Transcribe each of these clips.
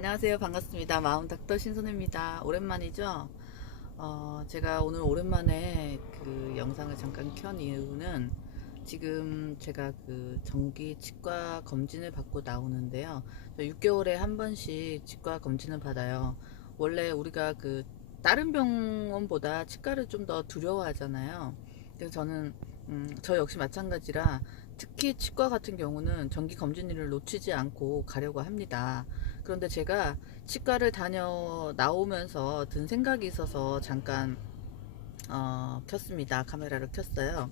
안녕하세요. 반갑습니다. 마음닥터 신선입니다. 오랜만이죠? 제가 오늘 오랜만에 그 영상을 잠깐 켠 이유는 지금 제가 그 정기 치과 검진을 받고 나오는데요. 6개월에 한 번씩 치과 검진을 받아요. 원래 우리가 그 다른 병원보다 치과를 좀 더 두려워하잖아요. 그래서 저는 저 역시 마찬가지라 특히 치과 같은 경우는 정기 검진일을 놓치지 않고 가려고 합니다. 그런데 제가 치과를 다녀 나오면서 든 생각이 있어서 잠깐 켰습니다. 카메라를 켰어요.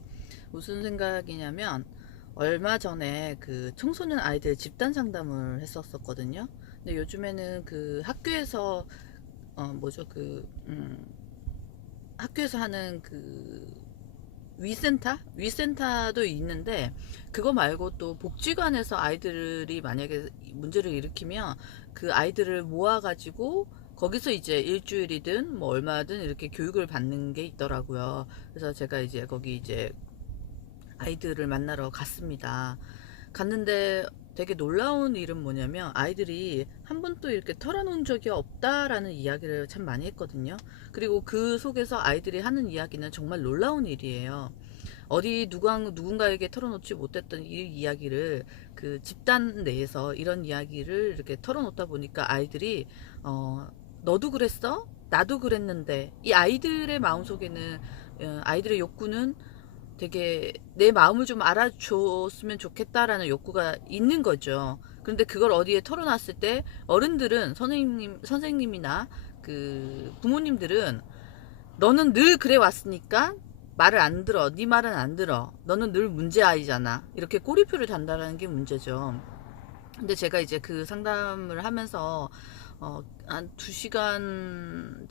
무슨 생각이냐면 얼마 전에 그 청소년 아이들 집단 상담을 했었거든요. 근데 요즘에는 그 학교에서 뭐죠 학교에서 하는 그 위센터도 있는데, 그거 말고 또 복지관에서 아이들이 만약에 문제를 일으키면 그 아이들을 모아가지고 거기서 이제 일주일이든 뭐 얼마든 이렇게 교육을 받는 게 있더라고요. 그래서 제가 이제 거기 이제 아이들을 만나러 갔습니다. 갔는데 되게 놀라운 일은 뭐냐면 아이들이 한 번도 이렇게 털어놓은 적이 없다라는 이야기를 참 많이 했거든요. 그리고 그 속에서 아이들이 하는 이야기는 정말 놀라운 일이에요. 어디 누군가에게 털어놓지 못했던 이 이야기를 그 집단 내에서 이런 이야기를 이렇게 털어놓다 보니까 아이들이 너도 그랬어? 나도 그랬는데, 이 아이들의 마음속에는 아이들의 욕구는 되게 내 마음을 좀 알아줬으면 좋겠다라는 욕구가 있는 거죠. 그런데 그걸 어디에 털어놨을 때 어른들은 선생님이나 그 부모님들은 너는 늘 그래 왔으니까 말을 안 들어. 네 말은 안 들어. 너는 늘 문제아이잖아. 이렇게 꼬리표를 단다라는 게 문제죠. 근데 제가 이제 그 상담을 하면서 한 2시간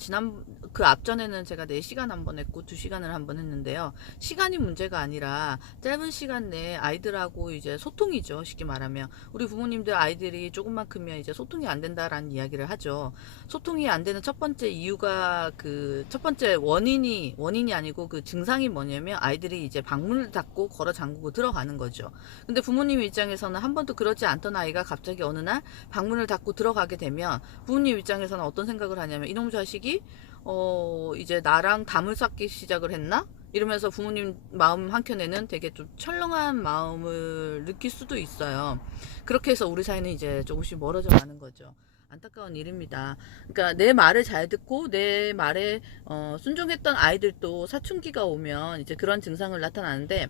그 앞전에는 제가 4시간 한 번 했고 2시간을 한 번 했는데요. 시간이 문제가 아니라 짧은 시간 내에 아이들하고 이제 소통이죠. 쉽게 말하면 우리 부모님들 아이들이 조금만 크면 이제 소통이 안 된다라는 이야기를 하죠. 소통이 안 되는 첫 번째 이유가 그 첫 번째 원인이 아니고 그 증상이 뭐냐면 아이들이 이제 방문을 닫고 걸어 잠그고 들어가는 거죠. 근데 부모님 입장에서는 한 번도 그러지 않던 아이가 갑자기 어느 날 방문을 닫고 들어가게 되면 부모님 입장에서는 어떤 생각을 하냐면 이놈 자식이 이제 나랑 담을 쌓기 시작을 했나? 이러면서 부모님 마음 한켠에는 되게 좀 철렁한 마음을 느낄 수도 있어요. 그렇게 해서 우리 사이는 이제 조금씩 멀어져 가는 거죠. 안타까운 일입니다. 그러니까 내 말을 잘 듣고 내 말에 순종했던 아이들도 사춘기가 오면 이제 그런 증상을 나타나는데,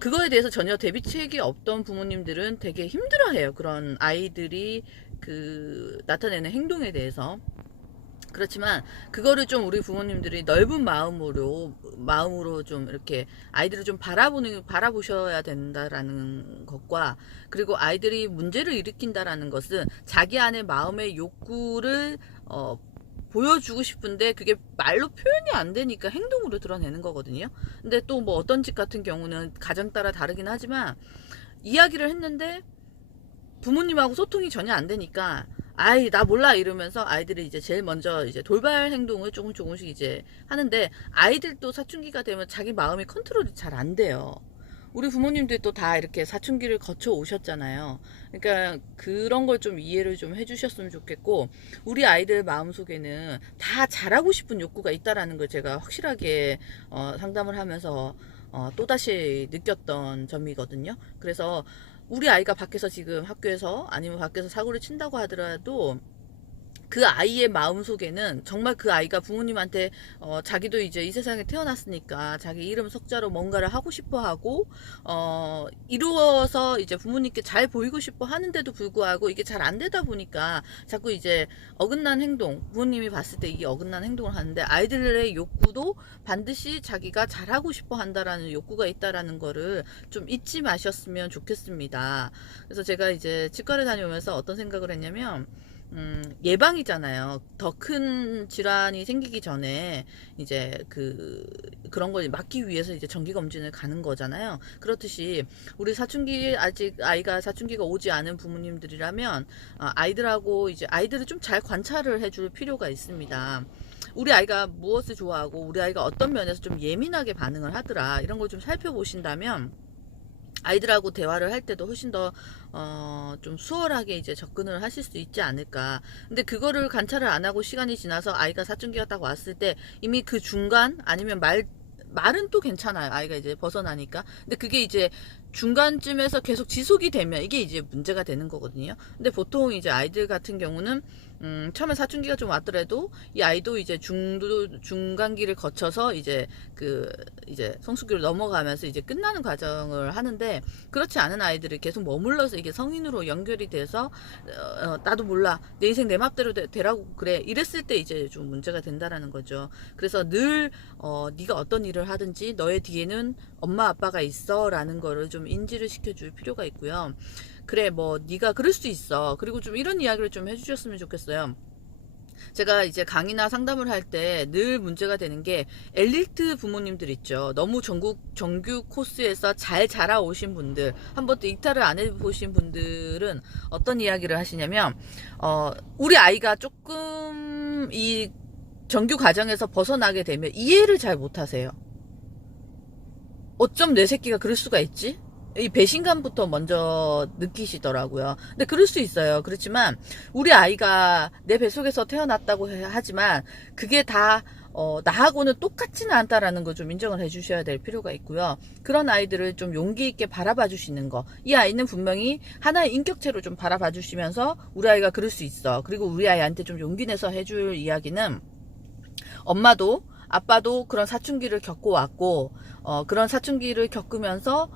그거에 대해서 전혀 대비책이 없던 부모님들은 되게 힘들어해요. 그런 아이들이 그 나타내는 행동에 대해서. 그렇지만 그거를 좀 우리 부모님들이 넓은 마음으로 좀 이렇게 아이들을 좀 바라보셔야 된다라는 것과, 그리고 아이들이 문제를 일으킨다라는 것은 자기 안에 마음의 욕구를 보여주고 싶은데 그게 말로 표현이 안 되니까 행동으로 드러내는 거거든요. 근데 또 뭐 어떤 집 같은 경우는 가정 따라 다르긴 하지만 이야기를 했는데 부모님하고 소통이 전혀 안 되니까 아이 나 몰라 이러면서 아이들이 이제 제일 먼저 이제 돌발 행동을 조금씩 이제 하는데, 아이들도 사춘기가 되면 자기 마음이 컨트롤이 잘 안 돼요. 우리 부모님들도 다 이렇게 사춘기를 거쳐 오셨잖아요. 그러니까 그런 걸 좀 이해를 좀 해주셨으면 좋겠고, 우리 아이들 마음속에는 다 잘하고 싶은 욕구가 있다라는 걸 제가 확실하게 상담을 하면서 또다시 느꼈던 점이거든요. 그래서 우리 아이가 밖에서 지금 학교에서 아니면 밖에서 사고를 친다고 하더라도 그 아이의 마음속에는 정말 그 아이가 부모님한테 자기도 이제 이 세상에 태어났으니까 자기 이름 석자로 뭔가를 하고 싶어 하고 이루어서 이제 부모님께 잘 보이고 싶어 하는데도 불구하고 이게 잘 안 되다 보니까 자꾸 이제 어긋난 행동, 부모님이 봤을 때 이게 어긋난 행동을 하는데, 아이들의 욕구도 반드시 자기가 잘하고 싶어 한다라는 욕구가 있다라는 거를 좀 잊지 마셨으면 좋겠습니다. 그래서 제가 이제 치과를 다녀오면서 어떤 생각을 했냐면, 예방이잖아요. 더 큰 질환이 생기기 전에 이제 그런 걸 막기 위해서 이제 정기검진을 가는 거잖아요. 그렇듯이 우리 아직 아이가 사춘기가 오지 않은 부모님들이라면 아이들하고 이제 아이들을 좀 잘 관찰을 해줄 필요가 있습니다. 우리 아이가 무엇을 좋아하고 우리 아이가 어떤 면에서 좀 예민하게 반응을 하더라, 이런 걸 좀 살펴보신다면 아이들하고 대화를 할 때도 훨씬 더, 좀 수월하게 이제 접근을 하실 수 있지 않을까. 근데 그거를 관찰을 안 하고 시간이 지나서 아이가 사춘기가 딱 왔을 때 이미 그 중간 아니면 말은 또 괜찮아요. 아이가 이제 벗어나니까. 근데 그게 이제 중간쯤에서 계속 지속이 되면 이게 이제 문제가 되는 거거든요. 근데 보통 이제 아이들 같은 경우는 처음에 사춘기가 좀 왔더라도 이 아이도 이제 중간기를 거쳐서 이제 성숙기로 넘어가면서 이제 끝나는 과정을 하는데, 그렇지 않은 아이들이 계속 머물러서 이게 성인으로 연결이 돼서 나도 몰라, 내 인생 내 맘대로 되라고 그래, 이랬을 때 이제 좀 문제가 된다라는 거죠. 그래서 늘 네가 어떤 일을 하든지 너의 뒤에는 엄마 아빠가 있어라는 거를 좀 인지를 시켜줄 필요가 있고요. 그래, 뭐 네가 그럴 수 있어. 그리고 좀 이런 이야기를 좀 해주셨으면 좋겠어요. 제가 이제 강의나 상담을 할 때 늘 문제가 되는 게, 엘리트 부모님들 있죠. 너무 전국 정규 코스에서 잘 자라오신 분들, 한 번도 이탈을 안 해보신 분들은 어떤 이야기를 하시냐면, 우리 아이가 조금 이 정규 과정에서 벗어나게 되면 이해를 잘 못하세요. 어쩜 내 새끼가 그럴 수가 있지? 이 배신감부터 먼저 느끼시더라고요. 근데 그럴 수 있어요. 그렇지만 우리 아이가 내 뱃속에서 태어났다고 하지만 그게 다 나하고는 똑같지는 않다라는 거 좀 인정을 해주셔야 될 필요가 있고요. 그런 아이들을 좀 용기 있게 바라봐 주시는 거. 이 아이는 분명히 하나의 인격체로 좀 바라봐 주시면서 우리 아이가 그럴 수 있어. 그리고 우리 아이한테 좀 용기 내서 해줄 이야기는, 엄마도 아빠도 그런 사춘기를 겪고 왔고, 그런 사춘기를 겪으면서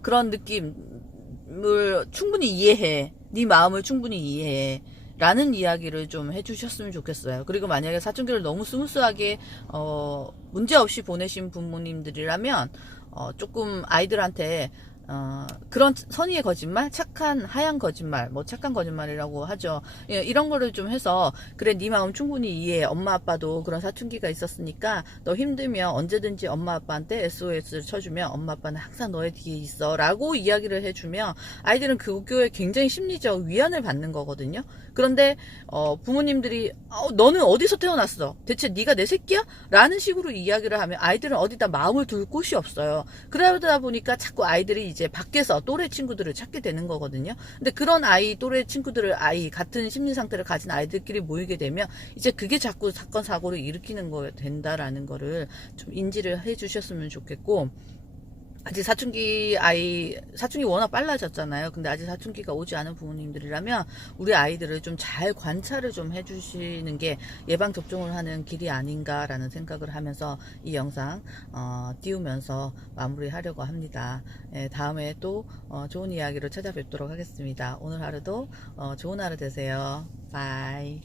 그런 느낌을 충분히 이해해. 네 마음을 충분히 이해해. 라는 이야기를 좀 해주셨으면 좋겠어요. 그리고 만약에 사춘기를 너무 스무스하게 문제없이 보내신 부모님들이라면 조금 아이들한테 그런 선의의 거짓말, 착한 하얀 거짓말, 뭐 착한 거짓말이라고 하죠. 예, 이런 거를 좀 해서, 그래 네 마음 충분히 이해해. 엄마 아빠도 그런 사춘기가 있었으니까 너 힘들면 언제든지 엄마 아빠한테 SOS를 쳐주면 엄마 아빠는 항상 너의 뒤에 있어 라고 이야기를 해주면 아이들은 그거에 굉장히 심리적 위안을 받는 거거든요. 그런데 부모님들이 너는 어디서 태어났어? 대체 네가 내 새끼야? 라는 식으로 이야기를 하면 아이들은 어디다 마음을 둘 곳이 없어요. 그러다 보니까 자꾸 아이들이 이제 밖에서 또래 친구들을 찾게 되는 거거든요. 근데 그런 또래 친구들을, 같은 심리 상태를 가진 아이들끼리 모이게 되면 이제 그게 자꾸 사건 사고를 일으키는 거 된다라는 거를 좀 인지를 해 주셨으면 좋겠고, 아직 사춘기 워낙 빨라졌잖아요. 근데 아직 사춘기가 오지 않은 부모님들이라면 우리 아이들을 좀 잘 관찰을 좀 해주시는 게 예방접종을 하는 길이 아닌가라는 생각을 하면서 이 영상 띄우면서 마무리하려고 합니다. 예, 다음에 또 좋은 이야기로 찾아뵙도록 하겠습니다. 오늘 하루도 좋은 하루 되세요. 바이.